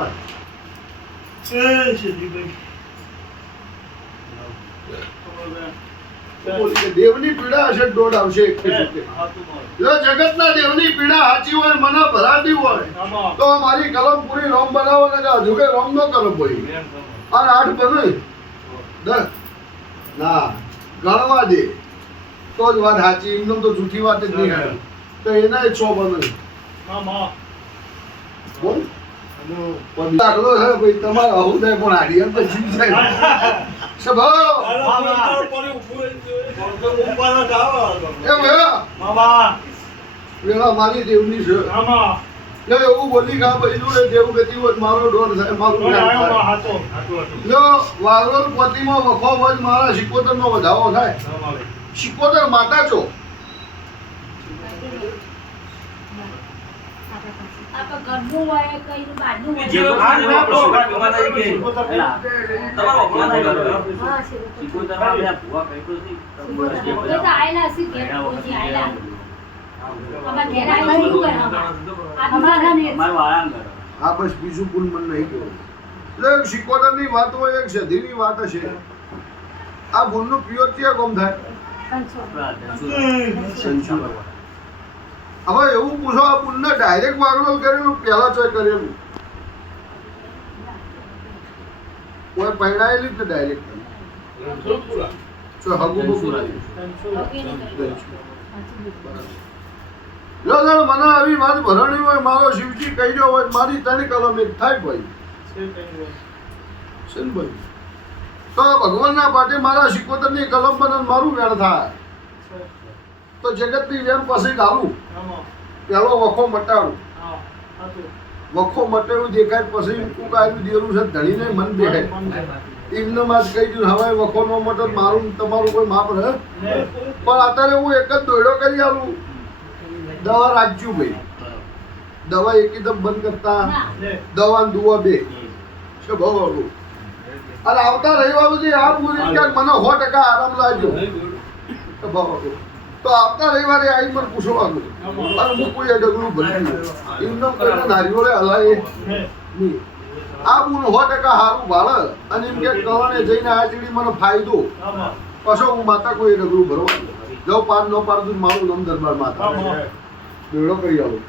વાત દેવની પીડા હશે દોડ આવશે જો જગતના દેવની પીડા સાચી હોય મને ભરાતી હોય તો મારી કલમ પૂરી રોમ બનાવો ને હજુ કે રોમ નો કલમ પડી અને 8 બને 10 ના ગણવા દે તો જ વાત સાચી એમ તો જૂઠી વાત જ નહીં આવે તો એના 100 બને બોલ દાખલો છે ભાઈ તમારો આવું થાય પણ હાડી એમ તો જીત જાય સભાઓ વેળા મારી દેવની છે એવું બોલી કા ભાઈ દેવું ગતિ હોય મારો ડોર થાય મારું જો વારોલ પોતીમાં વખો હોય મારા 77 નો વધાવો થાય 77 માતા છો ઘરનું હોય કઈ બાજુ હોય હા બસ બીજું ભૂલ મને નહીં કહેવું એટલે 77 ની વાત હોય એક સધીની વાત હશે આ ભૂલનું પ્યોર ક્યાં કોમ થાય હવે એવું પૂછો આ ભૂલને ડાયરેક્ટ વાગડો કરેલું પહેલા ચોય કરેલું કોઈ પૈણાયેલી જ ડાયરેક્ટ જો હગું જો મને આવી વાત ભરણી હોય મારો શિવજી કહી દો હોય મારી તને કલમ એક થાય ભાઈ ભાઈ તો ભગવાનના પાટે મારા 77 ની કલમ બને મારું વેણ થાય તો જગતની વેમ પાસે ગાવું પેલો વખો મટાડું વખો મટાડું દેખાય પછી કુકાયું દેરું છે ધણીને મન બેહે એમને માં જ કહી દઉં હવે વખો નો મટે મારું તમારું કોઈ માપ રહે પણ અત્યારે હું એક જ દોયડો કરી આલું દવા રાખજો ભાઈ દવા એકદમ બંધ કરતા દવા ને દુવા બે છે બહુ અને આવતા રવિવાર સુધી આ પૂરી ક્યાંક મને 100% આરામ લાગજો તો આવતા રવિવારે આવી મને પૂછવાનું અને હું કોઈ ડગલું ભરી એમને કોઈ નારીઓને હલાય નહીં આ હું 100% સારું ભાડે અને એમ કે કવાને જઈને આ ચીડી મને ફાયદો પાછો હું માતા કોઈ ડગલું ભરવાનું જો પાન નો પાડતું મારું નામ દરબાર માતા બેડો કરી આવું